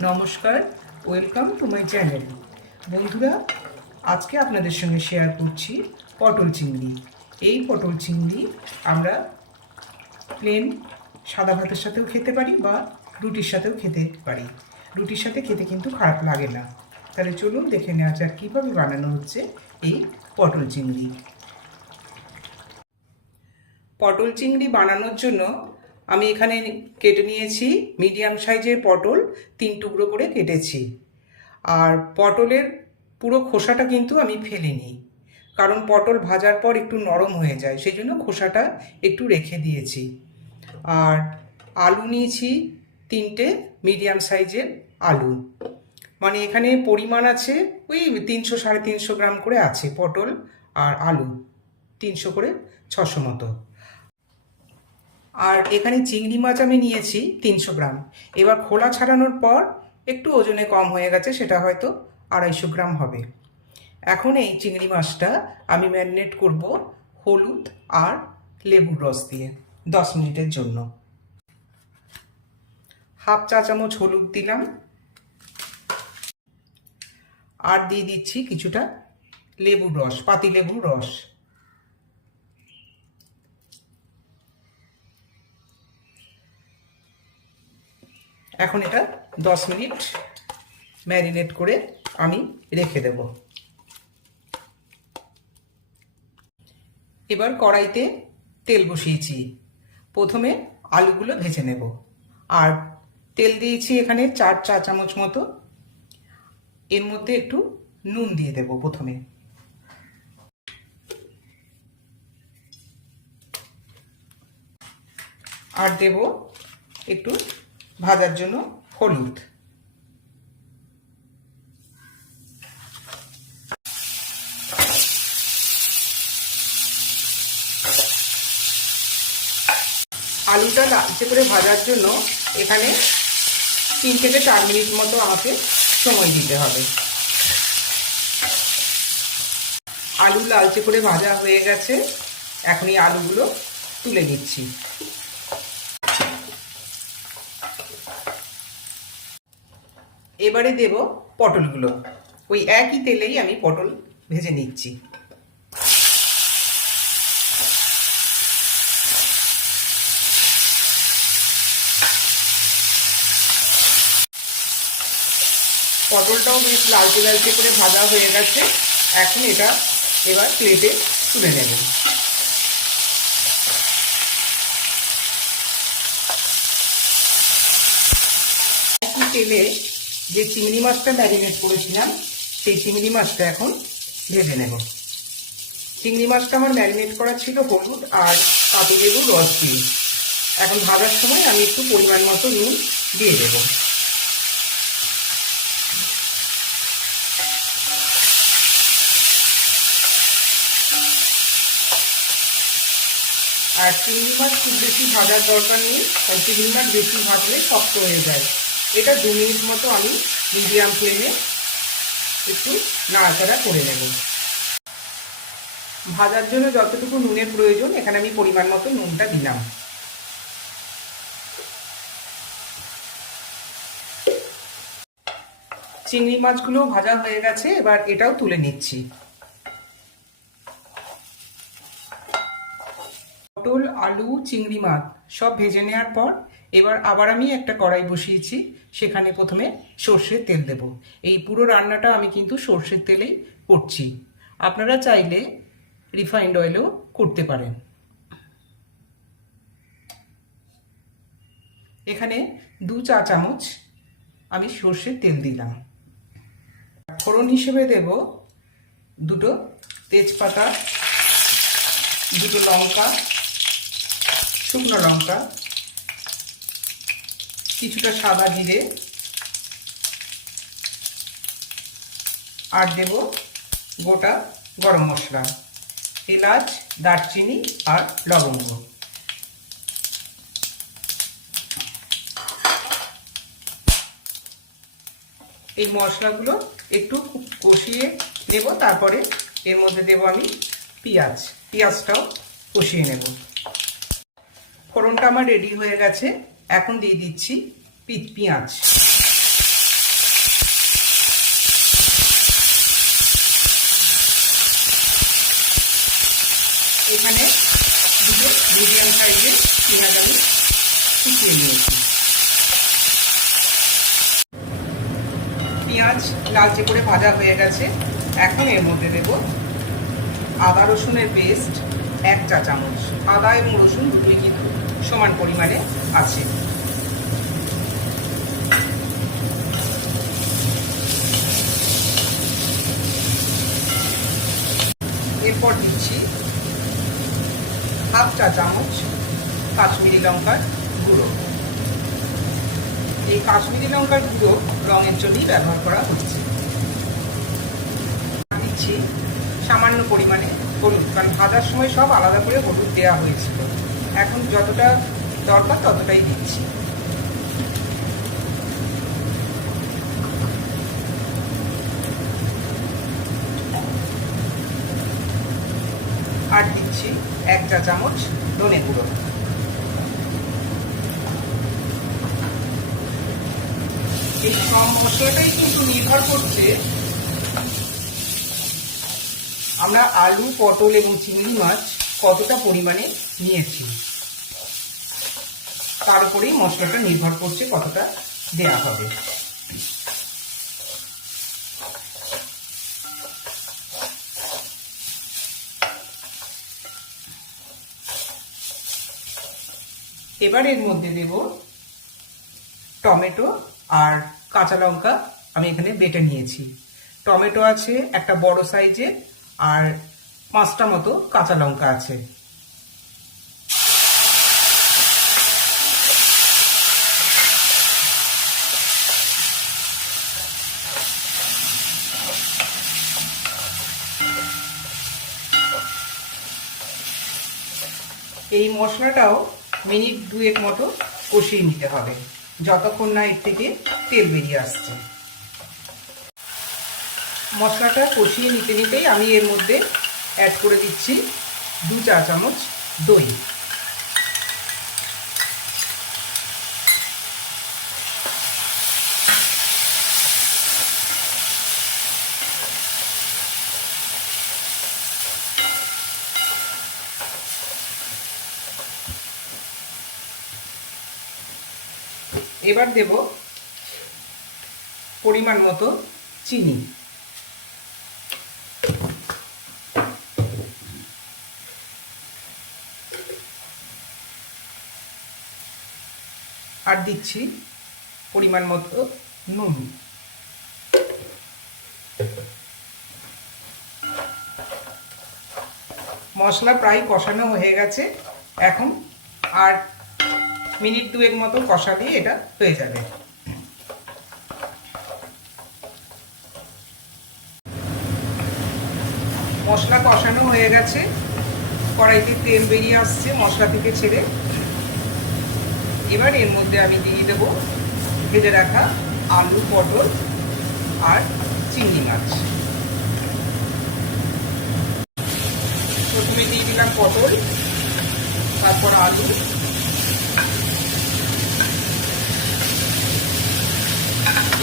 নমস্কার, welcome to my channel. বন্ধুরা, আজকে আপনাদের সঙ্গে শেয়ার করছি পটল চিংড়ি। এই পটল চিংড়ি আমরা প্লেন সাদা ভাতের সাথেও খেতে পারি বা রুটির সাথেও খেতে পারি। রুটির সাথে খেতে কিন্তু খারাপ লাগে না। তাহলে চলুন দেখে নেওয়া যাক কীভাবে বানানো হচ্ছে এই পটল চিংড়ি। পটল চিংড়ি বানানোর জন্য আমি এখানে কেটে নিয়েছি মিডিয়াম সাইজের পটল, 3 টুকরো করে কেটেছি। আর পটলের পুরো খোসাটা কিন্তু আমি ফেলিনি, কারণ পটল ভাজার পর একটু নরম হয়ে যায়, সেই জন্য খোসাটা একটু রেখে দিয়েছি। আর আলু নিয়েছি 3টে মিডিয়াম সাইজের আলু, মানে এখানে পরিমাণ আছে ওই 300-350 গ্রাম করে আছে পটল আর আলু, 300 করে 600 মতো। আর এখানে চিংড়ি মাছ আমি নিয়েছি 300 গ্রাম। এবার খোলা ছাড়ানোর পর একটু ওজনে কম হয়ে গেছে, সেটা হয়তো 250 গ্রাম হবে। এখন এই চিংড়ি মাছটা আমি ম্যারিনেট করব হলুদ আর লেবুর রস দিয়ে 10 মিনিটের জন্য। হাফ চা চামচ হলুদ দিলাম, আর দিয়ে দিচ্ছি কিছুটা লেবুর রস, পাতি লেবুর রস। এখন এটা 10 মিনিট ম্যারিনেট করে আমি রেখে দেব। এবার কড়াইতে তেল বসিয়েছি, প্রথমে আলুগুলো ভেজে নেব। আর তেল দিয়েছি এখানে 4 চা চামচ মতো। এর মধ্যে একটু নুন দিয়ে দেব প্রথমে, আর দেব একটু ভাজার জন্য হলুদ। আলুটা লালচে করে ভাজার জন্য এখানে 3 থেকে 4 মিনিট মতো আমাকে সময় দিতে হবে। আলু লালচে করে ভাজা হয়ে গেছে, এখন এই আলুগুলো তুলে নিচ্ছি। এবারে দেব পটলগুলো, ওই একই তেলেই আমি পটল ভেজে নিচ্ছি। পটলটাও বেশ লালচে লালচে করে ভাজা হয়ে গেছে, এখন এটা এবার প্লেটে তুলে নেব। একই তেলে যে চিংড়ি মাছটা ম্যারিনেট করেছিলাম, সেই চিংড়ি মাছটা এখন ভেজে নেব। চিংড়ি মাছটা আমার ম্যারিনেট করা ছিল হলুদ আর পাতিলেবুর রস দিয়ে। এখন ভাজার সময় আমি একটু পরিমাণ মতো নুন দিয়ে দেব। আর চিংড়ি মাছ খুব বেশি ভাজার দরকার নেই, কারণ চিংড়ি মাছ বেশি ভাজলে শক্ত হয়ে যায়। এটা 2 মিনিট মতো আমি মিডিয়াম ফ্লেমে একটু নাড়াচাড়া করে নেব। ভাজার জন্য যতটুকু নুনের প্রয়োজন এখানে আমি পরিমাণ মতো নুনটা দিলাম। চিংড়ি মাছগুলো ভাজা হয়ে গেছে, এবার এটাও তুলে নিচ্ছি। পটল, আলু, চিংড়ি মাছ সব ভেজে নেওয়ার পর এবার আবার আমি একটা কড়াই বসিয়েছি, সেখানে প্রথমে সর্ষের তেল দেব। এই পুরো রান্নাটা আমি কিন্তু সর্ষের তেলেই করছি, আপনারা চাইলে রিফাইন্ড অয়েলও করতে পারেন। এখানে 2 চা চামচ আমি সর্ষের তেল দিলাম। ফোড়ন হিসেবে দেব 2টো তেজপাতা, 2টো লঙ্কা, শুকনো লঙ্কা, কিছুটা সাদা জিরে, আর দেব গোটা গরম মশলা, এলাচ, দারচিনি আর লবঙ্গ। এই মশলাগুলো একটু কষিয়ে নেব, তারপরে এর মধ্যে দেব আমি পেঁয়াজটাও কষিয়ে নেব। ফোড়নটা আমার রেডি হয়ে গেছে, এখন দিয়ে দিচ্ছি পেঁয়াজ। এখানে দুটো মিডিয়াম সাইজের পেঁয়াজ আমি কুচিয়ে নিয়েছি। পেঁয়াজ লালচে করে ভাজা হয়ে গেছে। এখন এর মধ্যে দেব আদা রসুনের পেস্ট 1 চা চামচ। আদা এবং রসুন দুটোই কিন্তু সমান পরিমাণে আছে। এরপর দিচ্ছি 1/2 চা চামচ কাশ্মীরি লঙ্কার গুঁড়ো। এই কাশ্মীরি লঙ্কার গুঁড়ো রঙের জন্যই ব্যবহার করা হচ্ছে। দিচ্ছি সামান্য পরিমাণে হলুদ, কারণ ভাজার সময় সব আলাদা করে হলুদ দেওয়া হয়েছিল। এখন যতটা দরকার ততটাই দিচ্ছি। আর দিচ্ছি 1 চা চামচ ধনে গুঁড়ো। এই সব মশলাটাই কিন্তু নির্ভর করছে আমরা আলু, পটল এবং চিংড়ি মাছ কতটা পরিমাণে নিয়েছি, তার উপরেই মশলাটা নির্ভর করছে কতটা দেয়া হবে। এবার এর মধ্যে দেব টমেটো আর কাঁচা লঙ্কা। আমি এখানে বেটে নিয়েছি। টমেটো আছে একটা বড় সাইজে, আর 5টা মতো কাঁচা লঙ্কা আছে। এই মশলাটাও মিনিট 2 মতো কষিয়ে নিতে হবে, যতক্ষণ না এর থেকে তেল বেরিয়ে আসছে। মশলাটা কষিয়ে নিতে নিতেই আমি এর মধ্যে অ্যাড করে দিচ্ছি 2 চা চামচ দই। এবার দেব পরিমাণ মতো চিনি। আর দিচ্ছি পরিমাণ মতো নুন। মশলা প্রায় কষানো হয়ে গেছে। এখন আর মিনিট 2 মতো কষালে এটা হয়ে যাবে। মশলা কষানো হয়ে গেছে, কড়াইতে তেল বেরিয়ে আসছে মশলা থেকে ছেড়ে। এবার এর মধ্যে আমি দিয়ে দেব ভেজে রাখা আলু, পটল আর চিংড়ি মাছ। প্রথমে দিয়ে দিলাম পটল, তারপর আলু,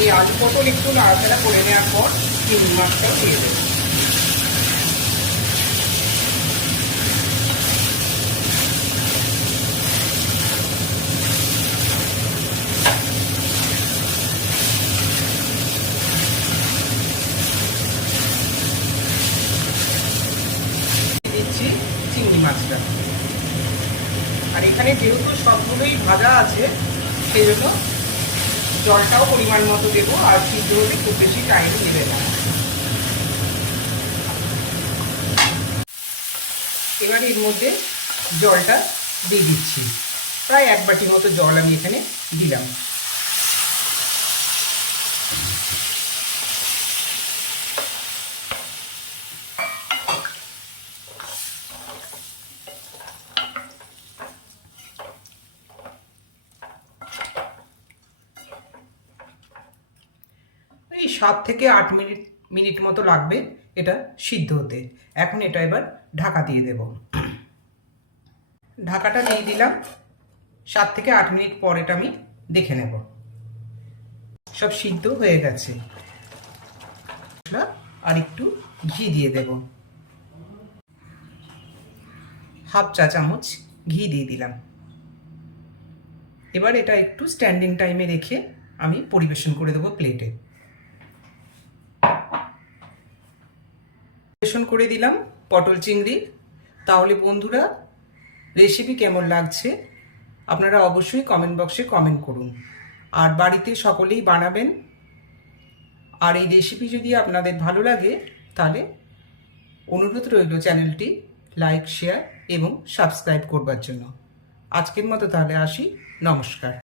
এই আলু পটল একটু নাড়াচাড়া করে নেওয়ার পর চিংড়ি মাছটাও দিয়ে দেবো। দিচ্ছি চিংড়ি মাছটা। আর এখানে যেহেতু সবগুলোই ভাজা আছে, সেই জন্য জলটাও পরিমাণ মতো দেবো, আর সিদ্ধ হতে খুব বেশি টাইম নেবে না। এবার এর মধ্যে জলটা দিয়ে দিচ্ছি। প্রায় 1 বাটি মতো জল আমি এখানে দিলাম। এই 7 থেকে 8 মিনিট মতো লাগবে এটা সিদ্ধ হতে। এখন এটা এবার ঢাকা দিয়ে দেব। ঢাকাটা দিয়ে দিলাম। 7 থেকে 8 মিনিট পর এটা আমি দেখে নেব। সব সিদ্ধ হয়ে গেছে। আর একটু ঘি দিয়ে দেব। হাফ চা চামচ ঘি দিয়ে দিলাম। এবার এটা একটু স্ট্যান্ডিং টাইমে রেখে আমি পরিবেশন করে দেবো প্লেটে। পরিবেশন করে দিলাম পটল চিংড়ি। তাহলে বন্ধুরা, রেসিপি কেমন লাগছে আপনারা অবশ্যই কমেন্ট বক্সে কমেন্ট করুন, আর বাড়িতে সকলেই বানাবেন। আর এই রেসিপি যদি আপনাদের ভালো লাগে তাহলে অনুরোধ রইল চ্যানেলটি লাইক, শেয়ার এবং সাবস্ক্রাইব করবার জন্য। আজকের মতো তাহলে আসি, নমস্কার।